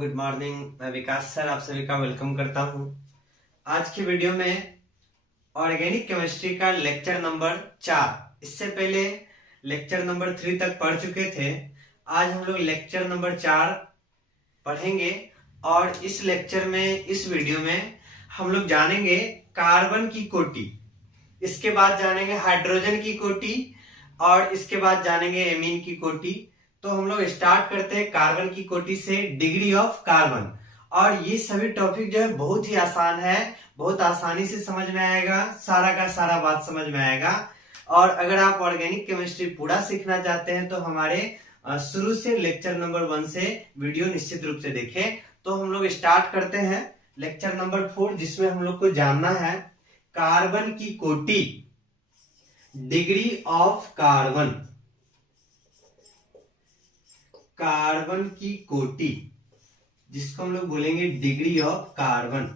Good morning. मैं विकास sir आप सभी का वेलकम करता हूं। आज की वीडियो में ऑर्गेनिक केमिस्ट्री का लेक्चर नंबर 4, इससे पहले लेक्चर नंबर 3 तक पढ़ चुके थे। आज हम लोग लेक्चर नंबर 4 पढ़ेंगे और इस लेक्चर में, इस वीडियो में हम लोग जानेंगे कार्बन की कोटि, इसके बाद जानेंगे हाइड्रोजन की कोटि और इसके बाद जानेंगे एमीन की कोटि। तो हम लोग स्टार्ट करते हैं कार्बन की कोटि से, डिग्री ऑफ कार्बन। और ये सभी टॉपिक जो है बहुत ही आसान है, बहुत आसानी से समझ में आएगा, सारा का सारा बात समझ में आएगा। और अगर आप ऑर्गेनिक केमिस्ट्री पूरा सीखना चाहते हैं तो हमारे शुरू से लेक्चर नंबर 1 से वीडियो निश्चित रूप से देखें। तो हम लोग स्टार्ट करते हैं लेक्चर नंबर 4, जिसमें हम लोग को जानना है कार्बन की कोटि, डिग्री ऑफ कार्बन, कार्बन की कोटि जिसको हम लोग बोलेंगे degree of carbon,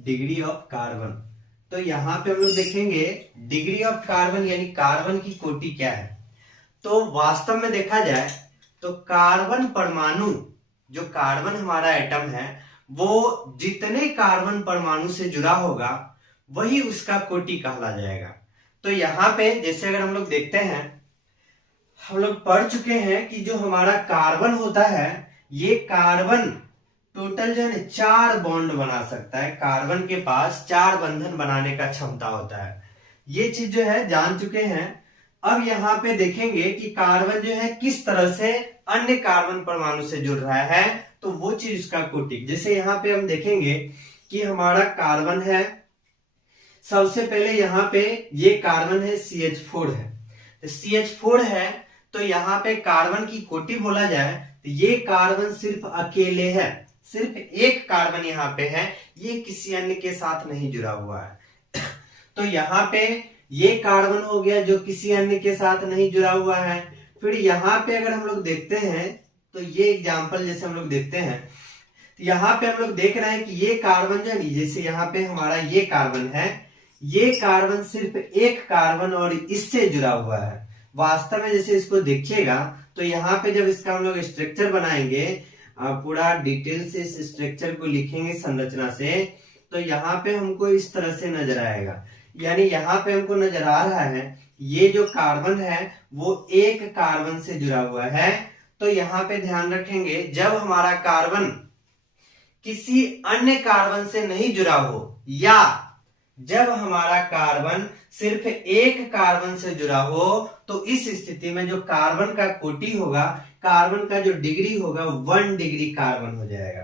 degree of carbon. तो यहां पे हम लोग देखेंगे डिग्री ऑफ कार्बन यानी कार्बन की कोटि क्या है। तो वास्तव में देखा जाए तो कार्बन परमाणु, जो कार्बन हमारा एटम है, वो जितने कार्बन परमाणु से जुड़ा होगा वही उसका कोटि कहला जाएगा। तो यहां पे जैसे अगर हम लोग देखते हैं, हम लोग पढ़ चुके हैं कि जो हमारा कार्बन होता है, ये कार्बन टोटल जो है 4 बॉन्ड बना सकता है। कार्बन के पास 4 बंधन बनाने का क्षमता होता है। ये चीज जो है जान चुके हैं। अब यहाँ पे देखेंगे कि कार्बन जो है किस तरह से अन्य कार्बन परमाणु से जुड़ रहा है, तो वो चीज उसका कोटि। जैसे यहाँ पे हम देखेंगे कि हमारा कार्बन है, सबसे पहले यहाँ पे ये कार्बन है, CH4 है। तो CH4 है तो यहाँ पे कार्बन की कोटि बोला जाए तो ये कार्बन सिर्फ अकेले है, सिर्फ एक कार्बन यहाँ पे है, ये किसी अन्य के साथ नहीं जुड़ा हुआ है। तो यहाँ पे ये कार्बन हो गया जो किसी अन्य के साथ नहीं जुड़ा हुआ है। फिर यहाँ पे अगर हम लोग देखते हैं तो ये एग्जांपल जैसे हम लोग देखते हैं, तो यहाँ पे हम लोग देख रहे हैं कि ये कार्बन जो है, जैसे यहाँ पे हमारा ये कार्बन है, ये कार्बन सिर्फ एक कार्बन और इससे जुड़ा हुआ है। वास्तव में जैसे इसको देखिएगा तो यहाँ पे जब इसका हम लोग स्ट्रक्चर बनाएंगे, पूरा डिटेल से इस स्ट्रक्चर को लिखेंगे संरचना से, तो यहाँ पे हमको इस तरह से नजर आएगा। यानी यहाँ पे हमको नजर आ रहा है ये जो कार्बन है वो एक कार्बन से जुड़ा हुआ है। तो यहाँ पे ध्यान रखेंगे, जब हमारा कार्बन किसी अन्य कार्बन से नहीं जुड़ा हो या जब हमारा कार्बन सिर्फ एक कार्बन से जुड़ा हो, तो इस स्थिति में जो कार्बन का कोटि होगा, कार्बन का जो डिग्री होगा 1 डिग्री कार्बन हो जाएगा।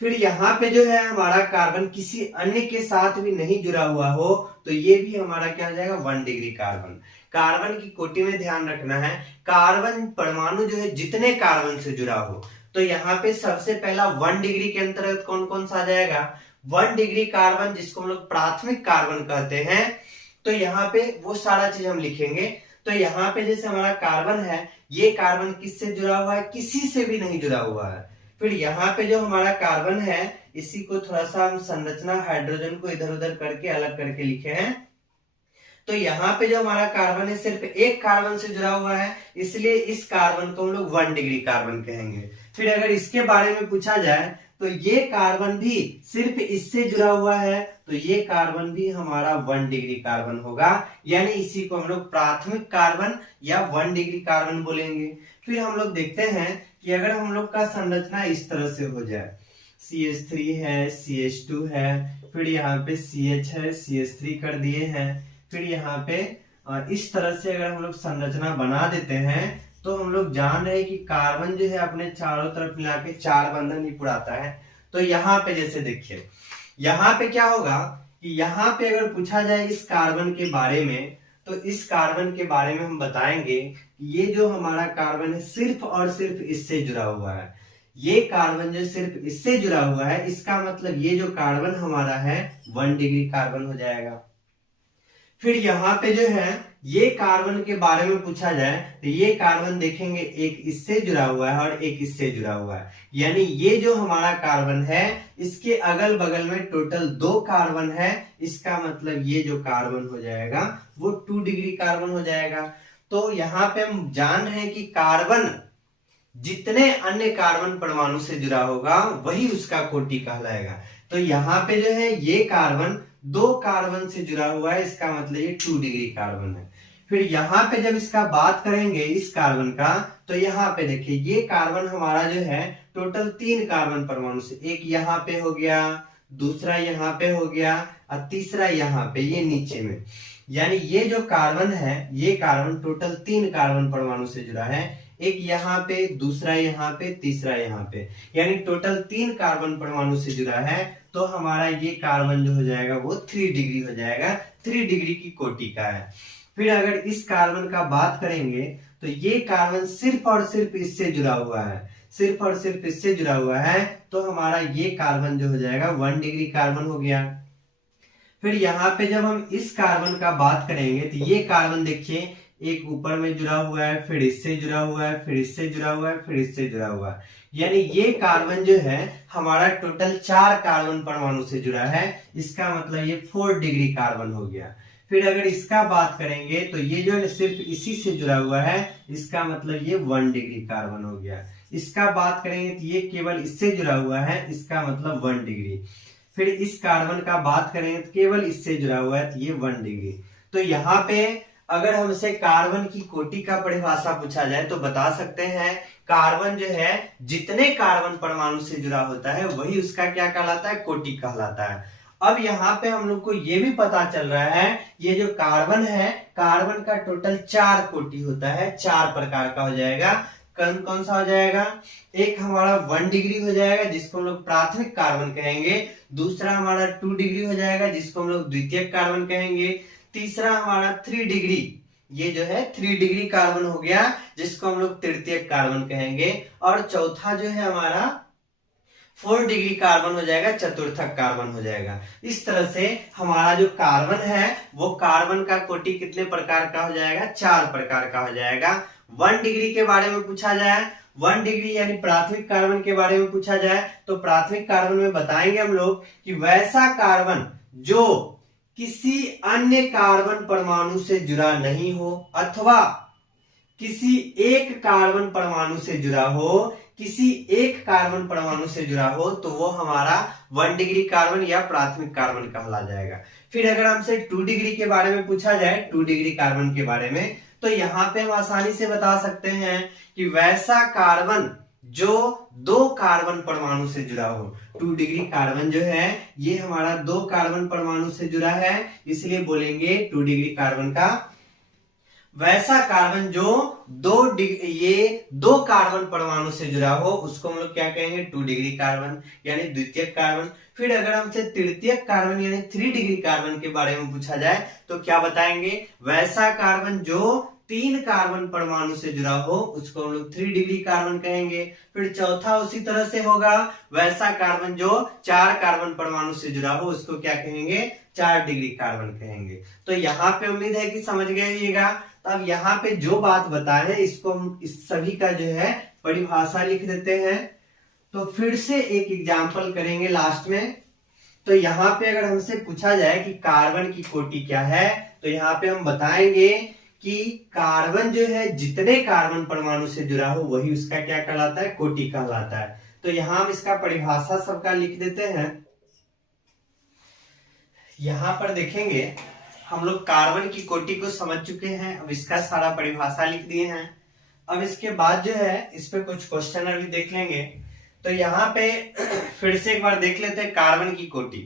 फिर यहाँ पे जो है हमारा कार्बन किसी अन्य के साथ भी नहीं जुड़ा हुआ हो, तो ये भी हमारा क्या हो जाएगा 1 डिग्री कार्बन। कार्बन की कोटि में ध्यान रखना है, कार्बन परमाणु जो है जितने कार्बन से जुड़ा हो। तो यहाँ पे सबसे पहला 1 डिग्री के अंतर्गत कौन कौन सा आ जाएगा, 1 डिग्री कार्बन जिसको हम लोग प्राथमिक कार्बन कहते हैं। तो यहाँ पे वो सारा चीज हम लिखेंगे। तो यहाँ पे जैसे हमारा कार्बन है, ये कार्बन किससे जुड़ा हुआ है, किसी से भी नहीं जुड़ा हुआ है। फिर यहाँ पे जो हमारा कार्बन है, इसी को थोड़ा सा हम संरचना हाइड्रोजन को इधर उधर करके अलग करके लिखे हैं। तो यहाँ पे जो हमारा कार्बन है सिर्फ एक कार्बन से जुड़ा हुआ है, इसलिए इस कार्बन को हम लोग 1 डिग्री कार्बन कहेंगे। फिर अगर इसके बारे में पूछा जाए तो ये कार्बन भी सिर्फ इससे जुड़ा हुआ है, तो ये कार्बन भी हमारा 1 डिग्री कार्बन होगा। यानी इसी को हम लोग प्राथमिक कार्बन या 1 डिग्री कार्बन बोलेंगे। फिर हम लोग देखते हैं कि अगर हम लोग का संरचना इस तरह से हो जाए, CH3 है, CH2 है, फिर यहाँ पे CH है, CH3 कर दिए हैं, फिर यहाँ पे इस तरह से अगर हम लोग संरचना बना देते हैं, तो हम लोग जान रहे हैं कि कार्बन जो है अपने चारों तरफ मिला के 4 बंधन ही पुराता है। तो यहाँ पे जैसे देखिए, यहाँ पे क्या होगा कि यहाँ पे अगर पूछा जाए इस कार्बन के बारे में, तो इस कार्बन के बारे में हम बताएंगे कि ये जो हमारा कार्बन है सिर्फ और सिर्फ इससे जुड़ा हुआ है। ये कार्बन जो सिर्फ इससे जुड़ा हुआ है, इसका मतलब ये जो कार्बन हमारा है 1 डिग्री कार्बन हो जाएगा। फिर यहाँ पे जो है ये कार्बन के बारे में पूछा जाए तो ये कार्बन देखेंगे एक इससे जुड़ा हुआ है और एक इससे जुड़ा हुआ है। यानी ये जो हमारा कार्बन है इसके अगल बगल में टोटल 2 कार्बन है, इसका मतलब ये जो कार्बन हो जाएगा वो 2 डिग्री कार्बन हो जाएगा। तो यहाँ पे हम जान रहे हैं कि कार्बन जितने अन्य कार्बन परमाणु से जुड़ा होगा वही उसका कोटि कहलाएगा। तो यहाँ पे जो है ये कार्बन 2 कार्बन से जुड़ा हुआ है, इसका मतलब ये 2 डिग्री कार्बन है। फिर यहाँ पे जब इसका बात करेंगे इस कार्बन का, तो यहाँ पे देखिए ये कार्बन हमारा जो है टोटल 3 कार्बन परमाणु से, एक यहाँ पे हो गया, दूसरा यहाँ पे हो गया और तीसरा यहाँ पे ये नीचे में, यानी ये जो कार्बन है ये कार्बन टोटल 3 कार्बन परमाणु से जुड़ा है, एक यहाँ पे, दूसरा यहाँ पे, तीसरा यहाँ पे, यानी टोटल 3 कार्बन परमाणु से जुड़ा है। तो हमारा ये कार्बन जो हो जाएगा वो 3 डिग्री हो जाएगा, 3 डिग्री की कोटि का है। फिर अगर इस कार्बन का बात करेंगे तो ये कार्बन सिर्फ और सिर्फ इससे जुड़ा हुआ है, सिर्फ और सिर्फ इससे जुड़ा हुआ है, तो हमारा ये कार्बन जो हो जाएगा 1 डिग्री कार्बन हो गया। फिर यहाँ पे जब हम इस कार्बन का बात करेंगे तो ये कार्बन देखिए एक ऊपर में जुड़ा हुआ है, फिर इससे जुड़ा हुआ है, फिर इससे जुड़ा हुआ है, फिर इससे जुड़ा हुआ है, यानी ये कार्बन जो है हमारा टोटल 4 कार्बन परमाणु से जुड़ा है, इसका मतलब ये 4 डिग्री कार्बन हो गया। फिर अगर इसका बात करेंगे तो ये जो है सिर्फ इसी से जुड़ा हुआ है, इसका मतलब ये 1 डिग्री कार्बन हो गया। इसका बात करेंगे तो ये केवल इससे जुड़ा हुआ है, इसका मतलब 1 डिग्री। फिर इस कार्बन का बात करेंगे तो केवल इससे जुड़ा हुआ है तो ये 1 डिग्री। तो यहाँ पे अगर हमसे कार्बन की कोटि का परिभाषा पूछा जाए तो बता सकते हैं कार्बन जो है जितने कार्बन परमाणु से जुड़ा होता है वही उसका क्या कहलाता है, कोटि कहलाता है। अब यहाँ पे हम लोग को ये भी पता चल रहा है ये जो कार्बन है, कार्बन का टोटल 4 कोटि होता है, 4 प्रकार का हो जाएगा। कौन कौन सा हो जाएगा, एक हमारा 1 डिग्री हो जाएगा जिसको हम लोग प्राथमिक कार्बन कहेंगे, दूसरा हमारा 2 डिग्री हो जाएगा जिसको हम लोग द्वितीयक कार्बन कहेंगे, तीसरा हमारा 3 डिग्री, ये जो है 3 डिग्री कार्बन हो गया जिसको हम लोग तृतीयक कार्बन कहेंगे, और चौथा जो है हमारा 4 डिग्री कार्बन हो जाएगा, चतुर्थक कार्बन हो जाएगा। इस तरह से हमारा जो कार्बन है वो कार्बन का कोटि कितने प्रकार का हो जाएगा, 4 प्रकार का हो जाएगा। 1 डिग्री के बारे में पूछा जाए, 1 डिग्री यानी प्राथमिक कार्बन के बारे में पूछा जाए तो प्राथमिक कार्बन में बताएंगे हम लोग कि वैसा कार्बन जो किसी अन्य कार्बन परमाणु से जुड़ा नहीं हो अथवा किसी एक कार्बन परमाणु से जुड़ा हो, किसी एक कार्बन परमाणु से जुड़ा हो तो वो हमारा 1 डिग्री कार्बन या प्राथमिक कार्बन कहला जाएगा। फिर अगर हमसे 2 डिग्री के बारे में पूछा जाए, 2 डिग्री कार्बन के बारे में, तो यहाँ पे हम आसानी से बता सकते हैं कि वैसा कार्बन जो 2 कार्बन परमाणु से जुड़ा हो। 2 डिग्री कार्बन जो है ये हमारा 2 कार्बन परमाणु से जुड़ा है, इसलिए बोलेंगे 2 डिग्री कार्बन का वैसा कार्बन जो 2 कार्बन परमाणु से जुड़ा हो उसको हम लोग क्या कहेंगे, 2 डिग्री कार्बन यानी द्वितीयक कार्बन। फिर अगर हमसे तृतीयक कार्बन यानी 3 डिग्री कार्बन के बारे में पूछा जाए तो क्या बताएंगे, वैसा कार्बन जो 3 कार्बन परमाणु से जुड़ा हो उसको हम लोग 3 डिग्री कार्बन कहेंगे। फिर चौथा उसी तरह से होगा, वैसा कार्बन जो 4 कार्बन परमाणु से जुड़ा हो उसको क्या कहेंगे, 4 डिग्री कार्बन कहेंगे। तो यहाँ पे उम्मीद है कि समझ गएगा। तो अब यहाँ पे जो बात बताए हैं इसको हम इस सभी का जो है परिभाषा लिख देते हैं। तो फिर से एक एग्जाम्पल करेंगे लास्ट में। तो यहाँ पे अगर हमसे पूछा जाए कि कार्बन की कोटि क्या है तो यहाँ पे हम बताएंगे कि कार्बन जो है जितने कार्बन परमाणु से जुड़ा हो वही उसका क्या कहलाता है, कोटि कहलाता है। तो यहाँ हम इसका परिभाषा सबका लिख देते हैं। यहाँ पर देखेंगे हम लोग कार्बन की कोटि को समझ चुके हैं, अब इसका सारा परिभाषा लिख दिए हैं। अब इसके बाद जो है इस पे कुछ क्वेश्चन अभी देख लेंगे। तो यहाँ पे फिर से एक बार देख लेते हैं कार्बन की कोटि।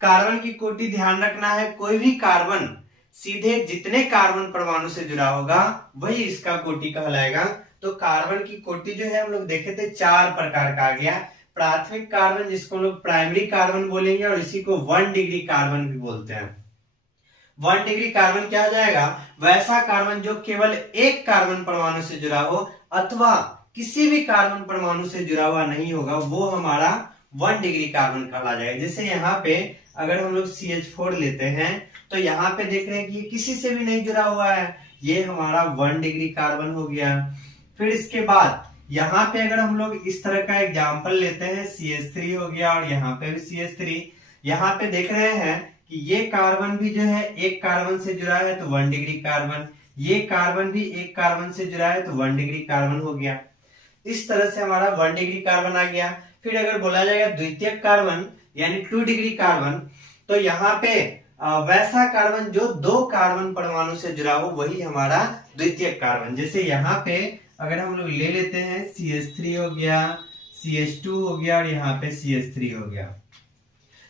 कार्बन की कोटि ध्यान रखना है, कोई भी कार्बन सीधे जितने कार्बन परमाणु से जुड़ा होगा वही इसका कोटि कहलाएगा। तो कार्बन की कोटि जो है हम लोग देखे थे 4 प्रकार का आ गया। प्राथमिक कार्बन जिसको हम लोग प्राइमरी कार्बन बोलेंगे और इसी को 1 डिग्री कार्बन भी बोलते हैं। 1 डिग्री कार्बन क्या हो जाएगा, वैसा कार्बन जो केवल एक कार्बन परमाणु से जुड़ा हो अथवा किसी भी कार्बन परमाणु से जुड़ा हुआ नहीं होगा वो हमारा 1 डिग्री कार्बन कहला जाएगा। जैसे यहाँ पे अगर हम लोग CH4 लेते हैं तो यहाँ पे देख रहे हैं कि किसी से भी नहीं जुड़ा हुआ है, ये हमारा 1 डिग्री कार्बन हो गया। फिर इसके बाद यहाँ पे अगर हम लोग इस तरह का एग्जाम्पल लेते हैं, CH3 हो गया और यहाँ पे भी CH3, यहाँ पे देख रहे हैं कि ये कार्बन भी जो है एक कार्बन से जुड़ा है तो 1 डिग्री कार्बन, ये कार्बन भी एक कार्बन से जुड़ा है तो 1 डिग्री कार्बन हो गया। इस तरह से हमारा 1 डिग्री कार्बन आ गया। फिर अगर बोला जाएगा द्वितीयक कार्बन यानी 2 डिग्री कार्बन, तो यहाँ पे वैसा कार्बन जो 2 कार्बन परमाणु से जुड़ा हो वही हमारा द्वितीयक कार्बन। जैसे यहाँ पे अगर हम लोग ले लेते हैं CH3 हो गया, CH2 हो गया और यहाँ पे CH3 हो गया,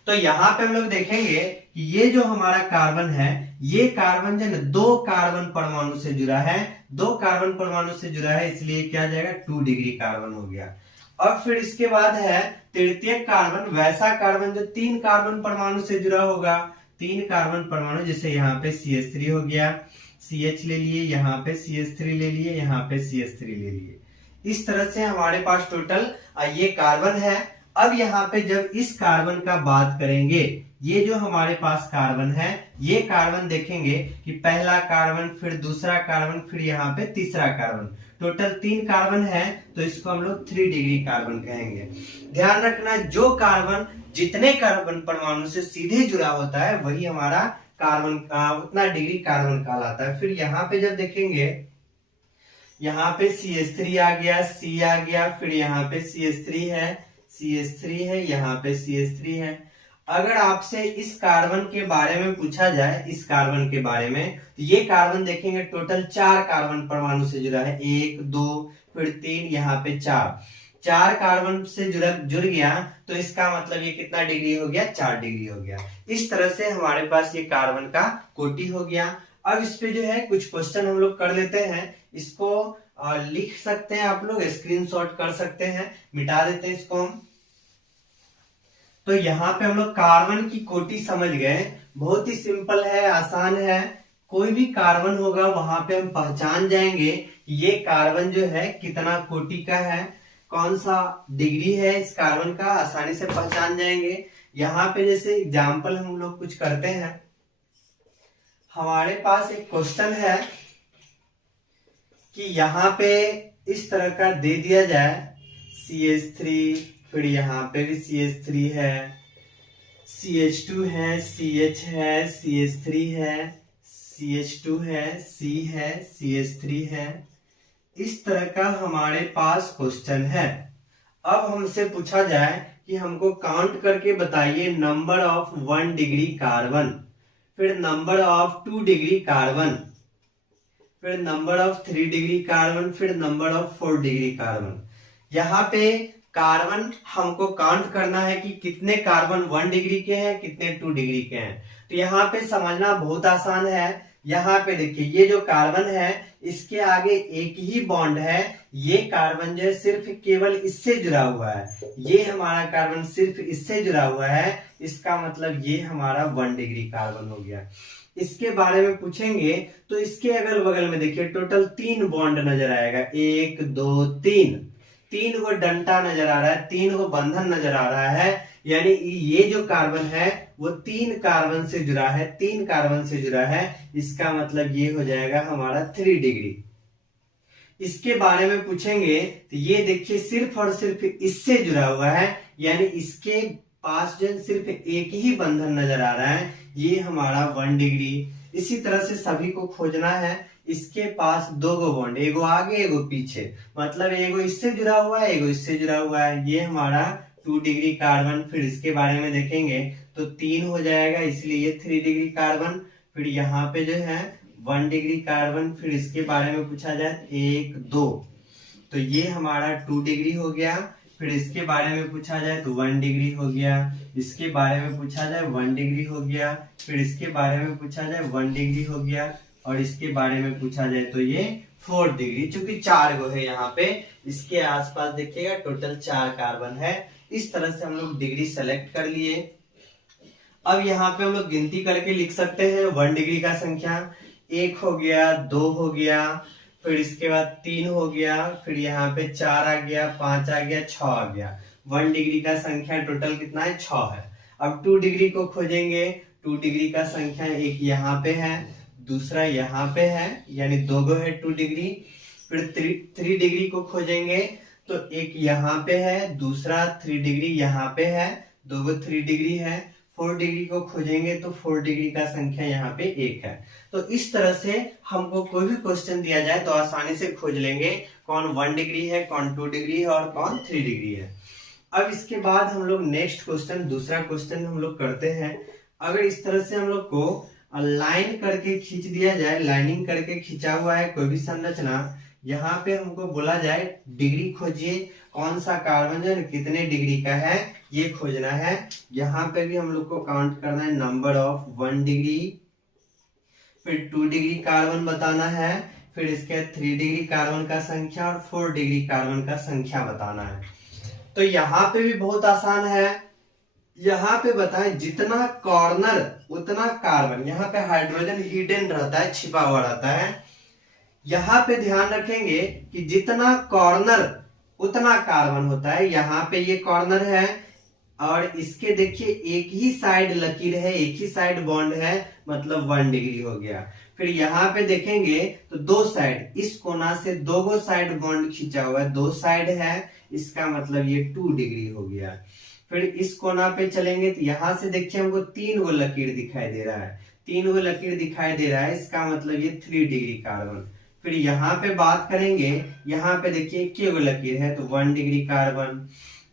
तो यहाँ पे हम लोग देखेंगे कि ये जो हमारा कार्बन है, ये कार्बन जो है 2 कार्बन परमाणु से जुड़ा है, 2 कार्बन परमाणु से जुड़ा है, इसलिए क्या जाएगा 2 डिग्री कार्बन हो गया। और फिर इसके बाद है तृतीयक कार्बन, वैसा कार्बन जो 3 कार्बन परमाणु से जुड़ा होगा, 3 कार्बन परमाणु, जैसे यहाँ पे CH3 हो गया, CH ले लिए, यहाँ पे CH3 ले लिए, यहाँ पे CH3 ले लिए। इस तरह से हमारे पास टोटल ये कार्बन है। अब यहाँ पे जब इस कार्बन का बात करेंगे, ये जो हमारे पास कार्बन है, ये कार्बन देखेंगे कि पहला कार्बन, फिर दूसरा कार्बन, फिर यहाँ पे तीसरा कार्बन, टोटल 3 कार्बन है, तो इसको हम लोग 3 डिग्री कार्बन कहेंगे। ध्यान रखना, जो कार्बन जितने कार्बन परमाणु से सीधे जुड़ा होता है वही हमारा कार्बन उतना डिग्री कार्बन कहलाता है। फिर यहाँ पे जब देखेंगे, यहाँ पे CH3 आ गया, C आ गया, फिर यहाँ पे CH3 है, CH3 है, यहाँ पे CH3 है। अगर आपसे इस कार्बन के बारे में पूछा जाए, इस कार्बन के बारे में, तो ये कार्बन देखेंगे टोटल 4 कार्बन परमाणु से जुड़ा है, 1 2 फिर 3, यहाँ पे 4 कार्बन से जुड़ गया, तो इसका मतलब ये कितना डिग्री हो गया, 4 डिग्री हो गया। इस तरह से हमारे पास ये कार्बन का कोटि हो गया। अब इस पे जो है कुछ क्वेश्चन हम लोग कर लेते हैं, इसको लिख सकते हैं, आप लोग स्क्रीनशॉट कर सकते हैं, मिटा देते हैं इसको हम। तो यहाँ पे हम लोग कार्बन की कोटि समझ गए, बहुत ही सिंपल है, आसान है। कोई भी कार्बन होगा वहां पे हम पहचान जाएंगे ये कार्बन जो है कितना कोटि का है, कौन सा डिग्री है इस कार्बन का, आसानी से पहचान जाएंगे। यहाँ पे जैसे एग्जाम्पल हम लोग कुछ करते हैं, हमारे पास एक क्वेश्चन है कि यहाँ पे इस तरह का दे दिया जाए CH3, फिर यहाँ पे भी CH3 है, CH2 है, CH है, CH3 है, CH2 है, C है, CH3 है। इस तरह का हमारे पास क्वेश्चन है। अब हमसे पूछा जाए कि हमको काउंट करके बताइए नंबर ऑफ 1 डिग्री कार्बन, फिर नंबर ऑफ 2 डिग्री कार्बन, फिर नंबर ऑफ 3 डिग्री कार्बन, फिर नंबर ऑफ 4 डिग्री कार्बन। यहाँ पे कार्बन हमको काउंट करना है कि कितने कार्बन 1 डिग्री के हैं, कितने 2 डिग्री के हैं। तो यहाँ पे समझना बहुत आसान है। यहाँ पे देखिए, ये जो कार्बन है इसके आगे एक ही बॉन्ड है, ये कार्बन जो है सिर्फ केवल इससे जुड़ा हुआ है, ये हमारा कार्बन सिर्फ इससे जुड़ा हुआ है, इसका मतलब ये हमारा 1 डिग्री कार्बन हो गया। इसके बारे में पूछेंगे तो इसके अगल बगल में देखिए टोटल 3 बॉन्ड नजर आएगा, 1 2 3 गो डंटा नजर आ रहा है, 3 गो बंधन नजर आ रहा है, यानी ये जो कार्बन है वो 3 कार्बन से जुड़ा है, 3 कार्बन से जुड़ा है, इसका मतलब ये हो जाएगा हमारा 3 डिग्री। इसके बारे में पूछेंगे तो ये देखिए सिर्फ और सिर्फ इससे जुड़ा हुआ है, यानी इसके पास जो सिर्फ एक ही बंधन नजर आ रहा है, ये हमारा 1 डिग्री। इसी तरह से सभी को खोजना है, इसके पास 2 गो बॉन्ड, एगो आगे एगो पीछे, मतलब एगो इससे जुड़ा हुआ है, एगो इससे जुड़ा हुआ है, ये हमारा 2 डिग्री कार्बन। फिर इसके बारे में देखेंगे तो 3 हो जाएगा, इसलिए ये 3 डिग्री कार्बन। फिर यहाँ पे जो है 1 डिग्री कार्बन। फिर इसके बारे में पूछा जाए 1 2, तो ये हमारा 2 डिग्री हो गया। फिर इसके बारे में पूछा जाए तो 1 डिग्री हो गया, इसके बारे में पूछा जाए 1 डिग्री हो गया, फिर इसके बारे में पूछा जाए 1 डिग्री हो गया, और इसके बारे में पूछा जाए तो ये 4 डिग्री। चूंकि 4 गो है यहाँ पे, इसके आसपास देखिएगा टोटल 4 कार्बन है। इस तरह से हम लोग डिग्री सेलेक्ट कर लिए। अब यहाँ पे हम लोग गिनती करके लिख सकते हैं 1 डिग्री का संख्या, 1 हो गया, 2 हो गया, फिर इसके बाद 3 हो गया, फिर यहाँ पे 4 आ गया, 5 आ गया, 6 आ गया। 1 डिग्री का संख्या टोटल कितना है, 6 है। अब 2 डिग्री को खोजेंगे, 2 डिग्री का संख्या एक यहाँ पे है, दूसरा यहाँ पे है, यानी 2 गो है 2 डिग्री। फिर 3 डिग्री को खोजेंगे तो एक यहाँ पे है, दूसरा 3 डिग्री यहाँ पे है, 2 गो 3 डिग्री है। 4 डिग्री को खोजेंगे तो 4 डिग्री का संख्या यहाँ पे 1 है। तो इस तरह से हमको कोई भी क्वेश्चन दिया जाए तो आसानी से खोज लेंगे कौन 1 डिग्री है, कौन 2 डिग्री है और कौन 3 डिग्री है। अब इसके बाद हम लोग नेक्स्ट क्वेश्चन, दूसरा क्वेश्चन हम लोग करते हैं। अगर इस तरह से हम लोग को लाइन करके खींच दिया जाए, लाइनिंग करके खींचा हुआ है कोई भी संरचना, यहाँ पे हमको बोला जाए डिग्री खोजिए, कौन सा कार्बन जो है कितने डिग्री का है ये खोजना है। यहाँ पे भी हम लोग को काउंट करना है नंबर ऑफ 1 डिग्री, फिर 2 डिग्री कार्बन बताना है, फिर इसके 3 डिग्री कार्बन का संख्या और 4 डिग्री कार्बन का संख्या बताना है। तो यहाँ पे भी बहुत आसान है। यहाँ पे बताएं जितना कॉर्नर उतना कार्बन, यहाँ पे हाइड्रोजन हिडन रहता है, छिपा हुआ रहता है। यहाँ पे ध्यान रखेंगे कि जितना कॉर्नर उतना कार्बन होता है। यहाँ पे ये कॉर्नर है और इसके देखिए एक ही साइड लकीर है, एक ही साइड बॉन्ड है, मतलब 1 डिग्री हो गया। फिर यहाँ पे देखेंगे तो 2 साइड, इस कोना से 2 साइड बॉन्ड खींचा हुआ है, 2 साइड है, इसका मतलब ये 2 डिग्री हो गया। फिर इस कोना पे चलेंगे तो यहाँ से देखिए हमको 3 लकीर दिखाई दे रहा है, 3 लकीर दिखाई दे रहा है, इसका मतलब ये 3 डिग्री कार्बन। फिर यहाँ पे बात करेंगे, यहाँ पे देखिए 1 लकीर है तो 1 डिग्री कार्बन।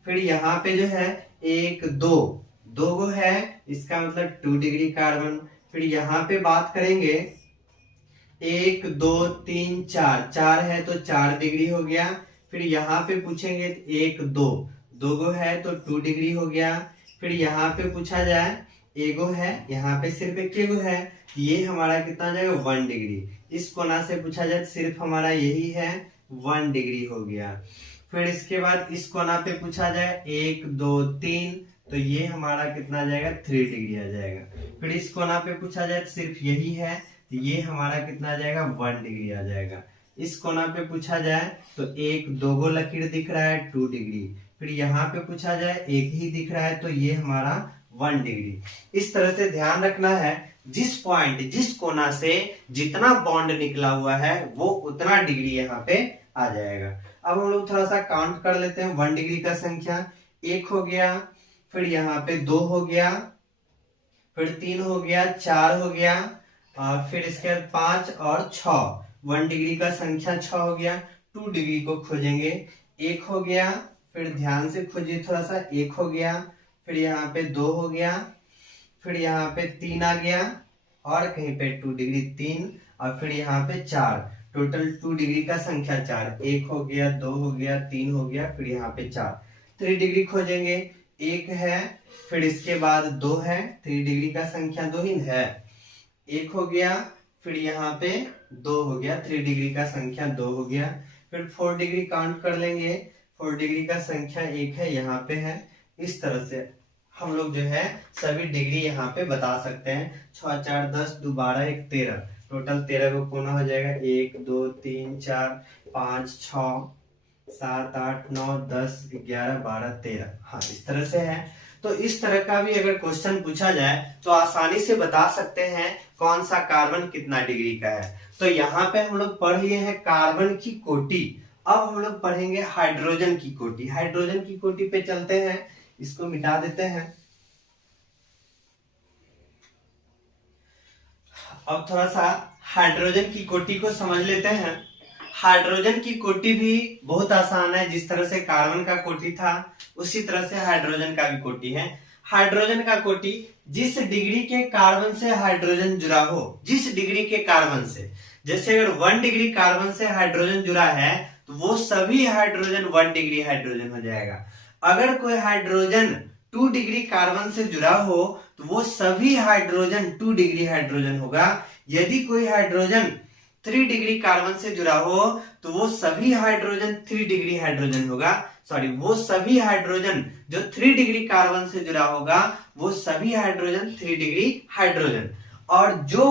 फिर यहाँ पे जो है 1 2 है, इसका मतलब 2 डिग्री कार्बन। फिर यहाँ पे बात करेंगे 1 2 3 4 है तो 4 डिग्री हो गया। फिर यहाँ पे पूछेंगे 1 2 है तो 2 डिग्री हो गया। फिर यहाँ पे पूछा जाए एगो है, यहाँ पे सिर्फ 1 है, ये हमारा कितना जाएगा 1 डिग्री। इस कोना से पूछा जाए सिर्फ हमारा यही है 1 डिग्री हो गया। फिर इसके बाद इस कोना पे पूछा जाए 1 2 3 तो ये हमारा कितना जाएगा 3 डिग्री आ जाएगा। फिर इस कोना पे पूछा जाए सिर्फ यही है तो ये हमारा कितना जाएगा 1 डिग्री आ जाएगा। इस कोना पे पूछा जाए तो 1 2 लकीर दिख रहा है 2 डिग्री। फिर यहाँ पे पूछा जाए 1 ही दिख रहा है तो ये हमारा 1 डिग्री। इस तरह से ध्यान रखना है, जिस पॉइंट जिस कोना से जितना बॉन्ड निकला हुआ है वो उतना डिग्री यहाँ पे आ जाएगा। अब हम लोग थोड़ा सा काउंट कर लेते हैं। 1 डिग्री का संख्या 1 हो गया, फिर यहाँ पे 2 हो गया, फिर 3 हो गया, 4 हो गया, और फिर इसके बाद 5 और 6। 1 डिग्री का संख्या 6 हो गया। 2 डिग्री को खोजेंगे, 1 हो गया, फिर ध्यान से खोजिए थोड़ा सा, 1 हो गया, फिर यहाँ पे 2 हो गया, फिर यहाँ पे 3 आ गया, और कहीं पे 2 डिग्री 3, और फिर यहाँ पे 4। टोटल 2 डिग्री का संख्या 4। 1 हो गया, 2 हो गया, 3 हो गया, फिर यहाँ पे 4। 3 डिग्री खोजेंगे, 1 है, फिर इसके बाद 2 है, 3 डिग्री का संख्या 2 ही है। 1 हो गया, फिर यहाँ पे 2 हो गया, 3 डिग्री का संख्या 2 हो गया। फिर 4 डिग्री काउंट कर लेंगे, 4 डिग्री का संख्या 1 है, यहाँ पे है। इस तरह से हम लोग जो है सभी डिग्री यहाँ पे बता सकते हैं। 6 4 10 2 12 1 13, टोटल 13 को कोना हो जाएगा। 1 2 3 4 5 6 7 8 9 10 11 12 13। हाँ, इस तरह से है। तो इस तरह का भी अगर क्वेश्चन पूछा जाए तो आसानी से बता सकते हैं कौन सा कार्बन कितना डिग्री का है। तो यहाँ पे हम लोग पढ़ लिए हैं कार्बन की कोटि। अब हम लोग पढ़ेंगे हाइड्रोजन की कोटि। हाइड्रोजन की कोटि पे चलते हैं, इसको मिटा देते हैं। अब थोड़ा सा हाइड्रोजन की कोटि को समझ लेते हैं। हाइड्रोजन की कोटि भी बहुत आसान है। जिस तरह से कार्बन का कोटि था उसी तरह से हाइड्रोजन का भी कोटि है। हाइड्रोजन का कोटि जिस डिग्री के कार्बन से हाइड्रोजन जुड़ा हो, जिस डिग्री के कार्बन से, जैसे अगर 1 डिग्री कार्बन से हाइड्रोजन जुड़ा है तो वो सभी हाइड्रोजन 1 डिग्री हाइड्रोजन हो जाएगा। अगर कोई हाइड्रोजन 2 डिग्री कार्बन से जुड़ा हो तो वो सभी हाइड्रोजन 2 डिग्री हाइड्रोजन होगा। यदि कोई हाइड्रोजन 3 डिग्री कार्बन से जुड़ा हो तो वो सभी हाइड्रोजन 3 डिग्री हाइड्रोजन होगा। सॉरी, वो सभी हाइड्रोजन जो 3 डिग्री कार्बन से जुड़ा होगा वो सभी हाइड्रोजन 3 डिग्री हाइड्रोजन। और जो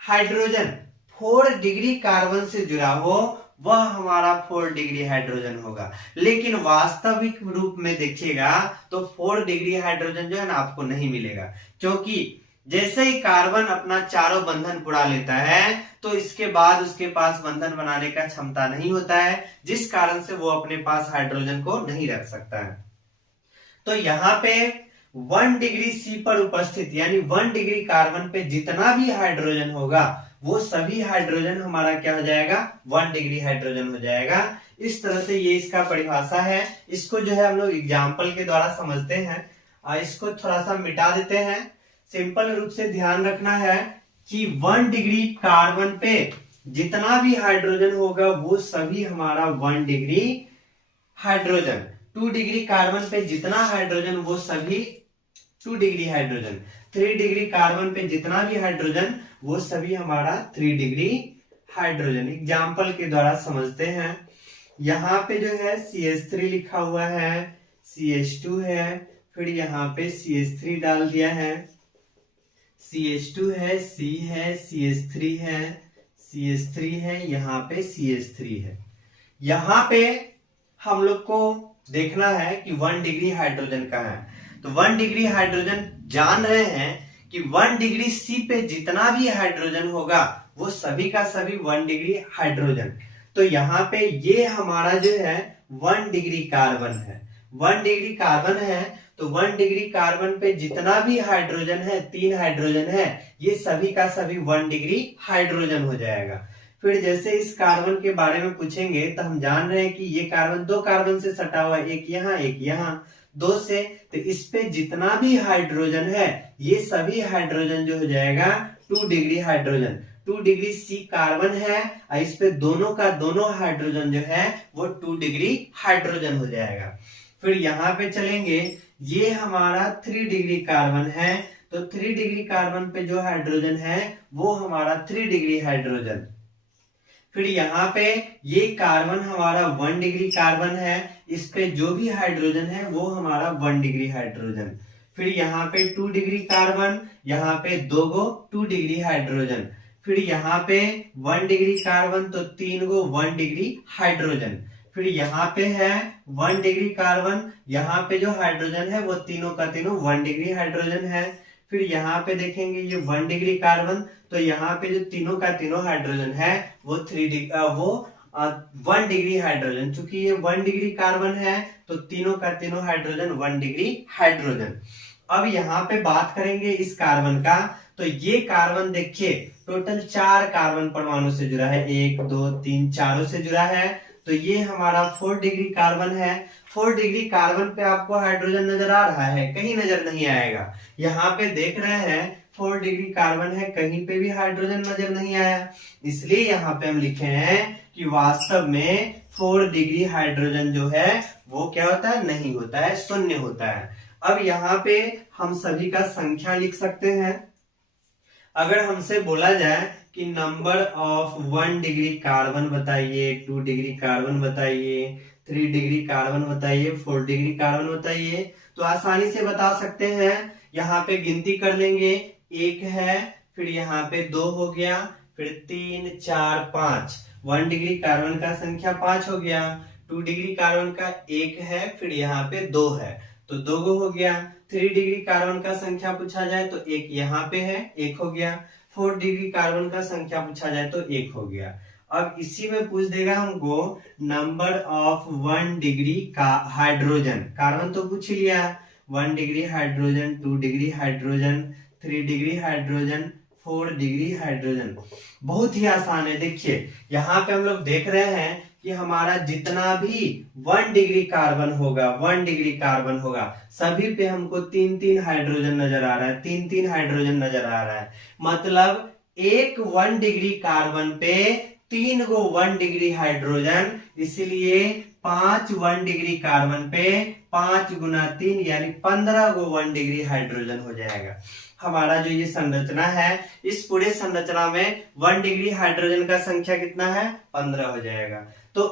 हाइड्रोजन 4 डिग्री कार्बन से जुड़ा हो वह हमारा 4 डिग्री हाइड्रोजन होगा। लेकिन वास्तविक रूप में देखिएगा तो 4 डिग्री हाइड्रोजन जो है ना आपको नहीं मिलेगा, क्योंकि जैसे ही कार्बन अपना चारों बंधन पुरा लेता है तो इसके बाद उसके पास बंधन बनाने का क्षमता नहीं होता है, जिस कारण से वो अपने पास हाइड्रोजन को नहीं रख सकता है। तो यहाँ पे 1 डिग्री सी पर उपस्थित यानी 1 डिग्री कार्बन पे जितना भी हाइड्रोजन होगा वो सभी हाइड्रोजन हमारा क्या हो जाएगा, 1 डिग्री हाइड्रोजन हो जाएगा। इस तरह से ये इसका परिभाषा है। इसको जो है हम लोग एग्जाम्पल के द्वारा समझते हैं और इसको थोड़ा सा मिटा देते हैं। सिंपल रूप से ध्यान रखना है कि 1 डिग्री कार्बन पे जितना भी हाइड्रोजन होगा वो सभी हमारा 1 डिग्री हाइड्रोजन। 2 डिग्री कार्बन पे जितना हाइड्रोजन वो सभी 2 डिग्री हाइड्रोजन। 3 डिग्री कार्बन पे जितना भी हाइड्रोजन वो सभी हमारा 3 डिग्री हाइड्रोजन। एग्जाम्पल के द्वारा समझते हैं। यहाँ पे जो है CH3 लिखा हुआ है, CH2 है, फिर यहाँ पे CH3 डाल दिया है, CH2 है, C है, CH3 है, CH3 है, यहाँ पे CH3 है। यहाँ पे हम लोग को देखना है कि 1 डिग्री हाइड्रोजन का है। तो 1 डिग्री हाइड्रोजन जान रहे हैं कि 1 डिग्री सी पे जितना भी हाइड्रोजन होगा वो सभी का सभी 1 डिग्री हाइड्रोजन। तो यहाँ पे ये हमारा जो है 1 डिग्री कार्बन है। 1 डिग्री कार्बन है तो 1 डिग्री कार्बन पे जितना भी हाइड्रोजन है, 3 हाइड्रोजन है, ये सभी का सभी 1 डिग्री हाइड्रोजन हो जाएगा। फिर जैसे इस कार्बन के बारे में पूछेंगे तो हम जान रहे हैं कि ये कार्बन 2 कार्बन से सटा हुआ है, एक यहाँ एक यहाँ, 2 से, तो इस पे जितना भी हाइड्रोजन है ये सभी हाइड्रोजन जो हो जाएगा 2 degree hydrogen. 2 degree C carbon है और इस पे दोनों का दोनों हाइड्रोजन जो है वो 2 डिग्री हाइड्रोजन हो जाएगा। फिर यहाँ पे चलेंगे, ये हमारा 3 डिग्री कार्बन है, तो 3 डिग्री कार्बन पे जो हाइड्रोजन है वो हमारा 3 डिग्री हाइड्रोजन। फिर यहाँ पे ये कार्बन हमारा 1 डिग्री कार्बन है, इस पे जो भी हाइड्रोजन है वो हमारा 1 डिग्री हाइड्रोजन। फिर यहाँ पे 2 डिग्री कार्बन, यहाँ पे 2 गो 2 डिग्री हाइड्रोजन। फिर यहाँ पे 1 डिग्री कार्बन तो 3 गो 1 डिग्री हाइड्रोजन। फिर यहाँ पे है 1 डिग्री कार्बन, यहाँ पे जो हाइड्रोजन है वो तीनों का तीनों 1 डिग्री हाइड्रोजन है। फिर यहाँ पे देखेंगे ये 1 डिग्री कार्बन, तो यहाँ पे जो तीनों का तीनों हाइड्रोजन है वो 1 डिग्री हाइड्रोजन। चूंकि ये 1 डिग्री कार्बन है तो तीनों का तीनों हाइड्रोजन 1 डिग्री हाइड्रोजन। अब यहाँ पे बात करेंगे इस कार्बन का, तो ये कार्बन देखिए टोटल 4 कार्बन परमाणु से जुड़ा है, 1 2 3 4 से जुड़ा है। तो ये हमारा 4 डिग्री कार्बन है। 4 डिग्री कार्बन पे आपको हाइड्रोजन नजर आ रहा है? कहीं नजर नहीं आएगा। यहाँ पे देख रहे हैं 4 डिग्री कार्बन है, कहीं पे भी हाइड्रोजन नजर नहीं आया। इसलिए यहाँ पे हम लिखे हैं कि वास्तव में 4 डिग्री हाइड्रोजन जो है वो क्या होता है, नहीं होता है, शून्य होता है। अब यहाँ पे हम सभी का संख्या लिख सकते हैं। अगर हमसे बोला जाए कि नंबर ऑफ 1 डिग्री कार्बन बताइए, 2 डिग्री कार्बन बताइए, 3 डिग्री कार्बन बताइए, 4 डिग्री कार्बन बताइए, तो आसानी से बता सकते हैं। यहाँ पे गिनती कर लेंगे, 1 है, फिर यहाँ पे 2 हो गया, फिर 3 4 5, 1 डिग्री कार्बन का संख्या 5 हो गया। 2 डिग्री कार्बन का 1 है, फिर यहाँ पे 2 है तो 2 गो हो गया। 3 डिग्री कार्बन का संख्या पूछा जाए तो 1 यहाँ पे है, 1 हो गया। 4 डिग्री कार्बन का संख्या पूछा जाए तो 1 हो गया। अब इसी में पूछ देगा हमको नंबर ऑफ 1 डिग्री का हाइड्रोजन। कार्बन तो पूछ ही लिया, 1 degree hydrogen, 2 degree hydrogen, 3 degree hydrogen, 4 degree hydrogen. बहुत ही आसान है। देखिए यहाँ पे हम लोग देख रहे हैं कि हमारा जितना भी 1 डिग्री कार्बन होगा, 1 डिग्री कार्बन होगा, सभी पे हमको 3-3 हाइड्रोजन नजर आ रहा है, 3-3 हाइड्रोजन नजर आ रहा है। मतलब एक 1 डिग्री कार्बन पे 3 गो 1 डिग्री हाइड्रोजन, इसलिए 5 1 डिग्री कार्बन पे 5 गुना 3 यानी 15 गो 1 डिग्री हाइड्रोजन हो जाएगा। हमारा जो ये संरचना है, इस पूरे संरचना में 1 डिग्री हाइड्रोजन का संख्या कितना है, 15 हो जाएगा। तो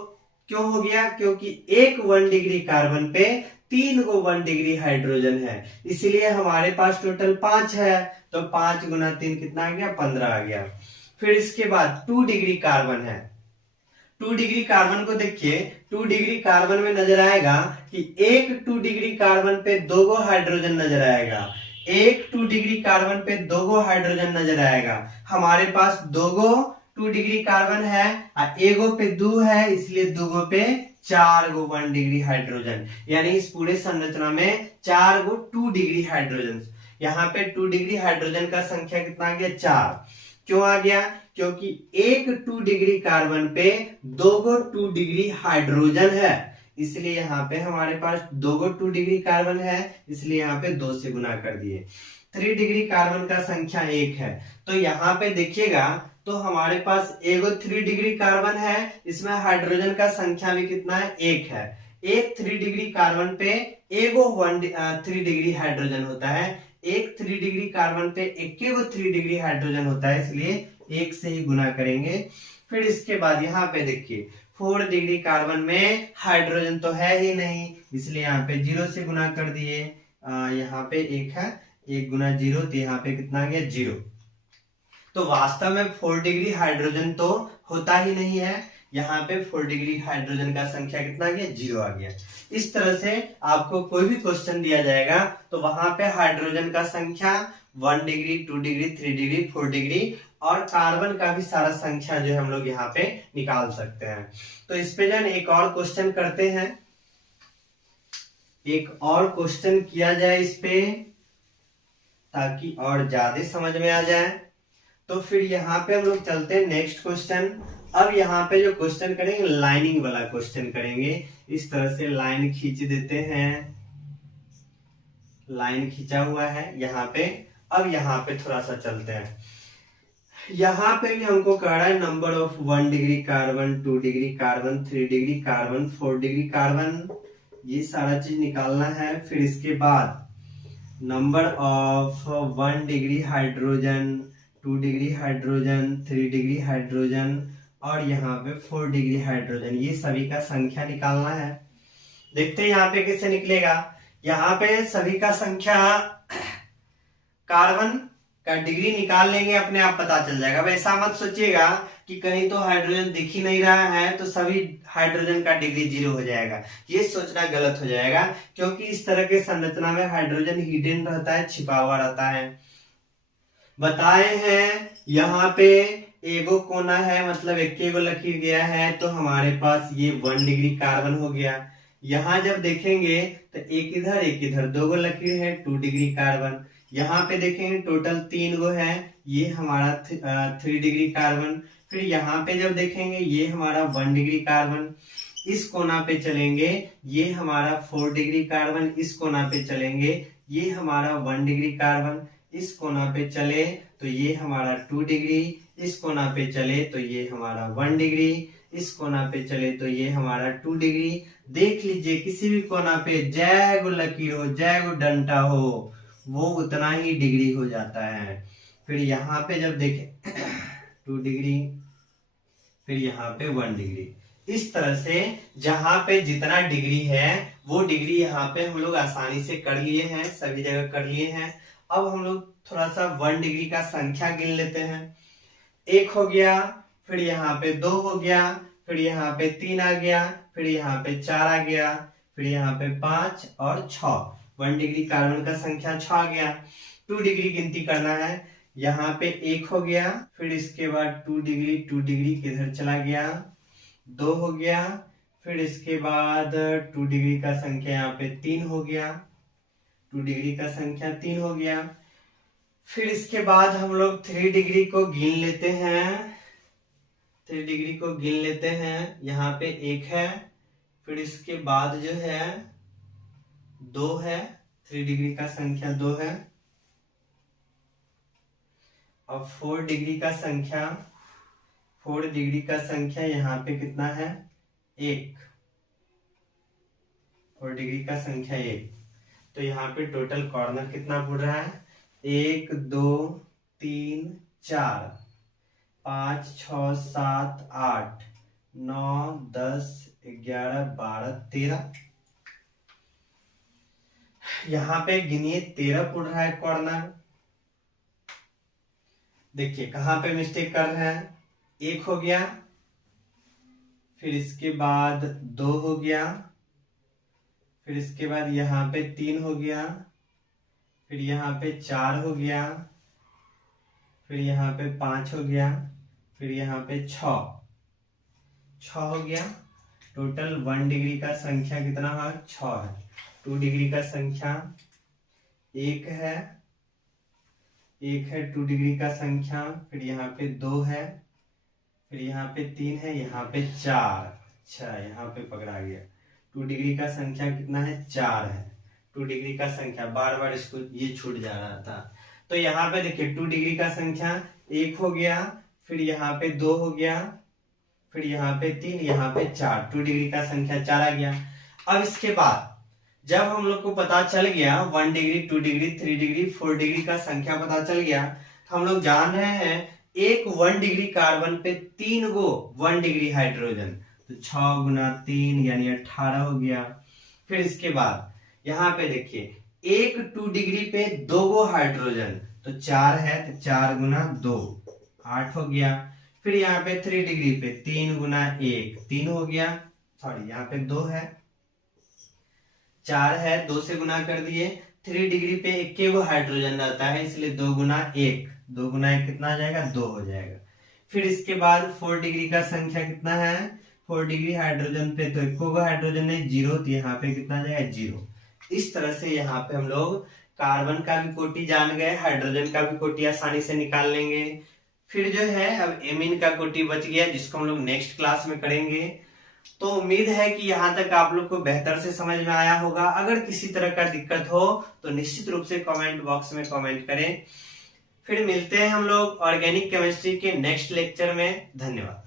क्यों हो गया? क्योंकि एक 1 डिग्री कार्बन पे 3 गो 1 डिग्री हाइड्रोजन है, इसलिए हमारे पास टोटल 5 है। तो 5 गुना 3 कितना आ गया, 15 आ गया। फिर इसके बाद 2 डिग्री कार्बन है। 2 डिग्री कार्बन को देखिए, 2 डिग्री कार्बन में नजर आएगा कि एक 2 डिग्री कार्बन पे 2 गो हाइड्रोजन नजर आएगा, एक 2 डिग्री कार्बन पे 2 गो हाइड्रोजन नजर आएगा। हमारे पास 2 गो 2 डिग्री कार्बन है और एगो पे 2 है, इसलिए दूगो पे 4 गो 1 डिग्री हाइड्रोजन, यानी इस पूरे संरचना में 4 गो 2 डिग्री हाइड्रोजन। यहाँ पे 2 डिग्री हाइड्रोजन का संख्या कितना आ गया? 4। क्यों आ गया? क्योंकि एक 2 डिग्री कार्बन पे 2 गो 2 डिग्री हाइड्रोजन है, इसलिए यहाँ पे हमारे पास 2 गो 2 डिग्री कार्बन है, इसलिए यहाँ पे 2 से गुना कर दिए। 3 डिग्री कार्बन का संख्या 1 है, तो यहाँ पे देखिएगा तो हमारे पास एगो 3 डिग्री कार्बन है, इसमें हाइड्रोजन का संख्या भी कितना है? 1 है। एक 3 डिग्री कार्बन पे एगो 3 डिग्री हाइड्रोजन होता है, एक 3 डिग्री कार्बन पे एकेगो 3 डिग्री हाइड्रोजन होता है, इसलिए 1 से ही गुना करेंगे। फिर इसके बाद यहाँ पे देखिए 4 डिग्री कार्बन में हाइड्रोजन तो है ही नहीं, इसलिए यहाँ पे 0 से गुना कर दिए। यहाँ पे 1 है, 1 गुना 0, तो यहाँ पे कितना आ गया? 0। तो वास्तव में 4 डिग्री हाइड्रोजन तो होता ही नहीं है, यहाँ पे 4 डिग्री हाइड्रोजन का संख्या कितना आ गया? 0 आ गया। इस तरह से आपको कोई भी क्वेश्चन दिया जाएगा तो वहां पे हाइड्रोजन का संख्या 1 डिग्री, 2 डिग्री, 3 डिग्री, 4 डिग्री और कार्बन का भी सारा संख्या जो है हम लोग यहाँ पे निकाल सकते हैं। तो इस पे जन एक और क्वेश्चन करते हैं, एक और क्वेश्चन किया जाए इस पे ताकि और ज्यादा समझ में आ जाए। तो फिर यहाँ पे हम लोग चलते हैं नेक्स्ट क्वेश्चन। अब यहाँ पे जो क्वेश्चन करेंगे लाइनिंग वाला क्वेश्चन करेंगे। इस तरह से लाइन खींच देते हैं, लाइन खींचा हुआ है यहाँ पे। अब यहाँ पे थोड़ा सा चलते हैं, यहाँ पे भी हमको कह रहा है number of 1 degree carbon, 2 degree carbon, 3 degree carbon, 4 degree carbon, ये सारा चीज निकालना है। फिर इसके बाद number of 1 degree hydrogen, 2 degree hydrogen, 3 degree hydrogen और यहाँ पे 4 डिग्री हाइड्रोजन, ये सभी का संख्या निकालना है। देखते हैं यहाँ पे कैसे निकलेगा। यहाँ पे सभी का संख्या कार्बन का डिग्री निकाल लेंगे, अपने आप पता चल जाएगा। वैसा मत सोचिएगा कि कहीं तो हाइड्रोजन दिख ही नहीं रहा है तो सभी हाइड्रोजन का डिग्री 0 हो जाएगा, ये सोचना गलत हो जाएगा, क्योंकि इस तरह के संरचना में हाइड्रोजन हिडन रहता है, छिपा हुआ रहता है। बताए हैं यहाँ पे एगो कोना है, मतलब एकेगो लकीर गया है, तो हमारे पास ये 1 डिग्री कार्बन हो गया। यहाँ जब देखेंगे तो एक इधर 2 गो लकीर है, 2 डिग्री कार्बन। यहाँ पे देखेंगे टोटल 3 गो है, ये हमारा 3 डिग्री कार्बन। फिर यहाँ पे जब देखेंगे ये हमारा 1 डिग्री कार्बन। इस कोना पे चलेंगे ये हमारा 4 डिग्री कार्बन, इस कोना पे चलेंगे ये हमारा 1 डिग्री कार्बन, इस कोना पे चले तो ये हमारा 2 डिग्री, इस कोना पे चले तो ये हमारा 1 डिग्री, इस कोना पे चले तो ये हमारा 2 डिग्री। देख लीजिए किसी भी कोना पे जय गो लकीर हो, जय गो डंटा हो, वो उतना ही डिग्री हो जाता है। फिर यहाँ पे जब देखें 2 डिग्री, फिर यहाँ पे 1 डिग्री। इस तरह से जहां पे जितना डिग्री है वो डिग्री यहाँ पे हम लोग आसानी से कर लिए हैं, सभी जगह कर लिए हैं। अब हम लोग थोड़ा सा 1 डिग्री का संख्या गिन लेते हैं। 1 हो गया, फिर यहाँ पे 2 हो गया, फिर यहाँ पे 3 आ गया, फिर यहाँ पे 4 आ गया, फिर यहाँ पे 5 और 6। 1 डिग्री कार्बन का संख्या 6 आ गया। 2 डिग्री गिनती करना है, यहाँ पे 1 हो गया, फिर इसके बाद 2 डिग्री किधर चला गया, 2 हो गया, फिर इसके बाद 2 डिग्री का संख्या यहाँ पे 3 हो गया, 2 डिग्री का संख्या 3 हो गया। फिर इसके बाद हम लोग 3 डिग्री को गिन लेते हैं, 3 डिग्री को गिन लेते हैं, यहाँ पे 1 है, फिर इसके बाद जो है 2 है, 3 डिग्री का संख्या 2 है। अब 4 डिग्री का संख्या, 4 डिग्री का संख्या यहाँ पे कितना है, 1। 4 डिग्री का संख्या 1। तो यहाँ पे टोटल कॉर्नर कितना पड़ रहा है, 1 2 3 4 5 6 7 8 9 10 11 12 13। यहाँ पे गिनिए 13 पड़ रहा है कॉर्नर। देखिए कहाँ पे मिस्टेक कर रहे हैं, 1 हो गया, फिर इसके बाद 2 हो गया, फिर इसके बाद यहाँ पे 3 हो गया, फिर यहाँ पे 4 हो गया, फिर यहाँ पे 5 हो गया, फिर यहाँ पे 6 हो गया। टोटल 1 डिग्री का संख्या कितना है? 6 है। 2 डिग्री का संख्या 1 है, 2 डिग्री का संख्या, फिर यहाँ पे 2 है, फिर यहाँ पे 3 है, यहाँ पे 4। अच्छा, यहाँ पे पकड़ा गया। 2 डिग्री का संख्या कितना है? 4 है। 2 डिग्री का संख्या, बार बार इसको ये छूट जा रहा था। तो यहाँ पे देखिए 2 डिग्री का संख्या 1 हो गया, फिर यहाँ पे 2 हो गया, फिर यहाँ पे 3, यहाँ पे 4। 2 डिग्री का संख्या 4 आ गया। अब इसके बाद जब हम लोग को पता चल गया 1 डिग्री, 2 डिग्री, 3 डिग्री, 4 डिग्री का संख्या पता चल गया, तो हम लोग जान रहे हैं एक 1 डिग्री कार्बन पे 3 गो 1 डिग्री हाइड्रोजन, तो 6 गुना 3 यानी 18 हो गया। फिर इसके बाद यहाँ पे देखिए एक 2 डिग्री पे 2 गो हाइड्रोजन, तो 4 है, तो 4 गुना 2 8 हो गया। फिर यहाँ पे 3 डिग्री पे 3 गुना 1 3 हो गया। सॉरी, यहाँ पे 2 है, 4 है, 2 से गुना कर दिए। 3 डिग्री पे 1 गो हाइड्रोजन रहता है, इसलिए 2 गुना 1, 2 गुना 1 कितना आ जाएगा? 2 हो जाएगा। फिर इसके बाद 4 डिग्री का संख्या कितना है? 4 डिग्री हाइड्रोजन पे तो 1 गो हाइड्रोजन है, 0, तो यहाँ पे कितना आ जाएगा? 0। इस तरह से यहाँ पे हम लोग कार्बन का भी कोटि जान गए, हाइड्रोजन का भी कोटि आसानी से निकाल लेंगे। फिर जो है अब एमीन का कोटि बच गया, जिसको हम लोग नेक्स्ट क्लास में करेंगे। तो उम्मीद है कि यहाँ तक आप लोग को बेहतर से समझ में आया होगा। अगर किसी तरह का दिक्कत हो तो निश्चित रूप से कमेंट बॉक्स में कमेंट करें। फिर मिलते हैं हम लोग ऑर्गेनिक केमिस्ट्री के नेक्स्ट लेक्चर में। धन्यवाद।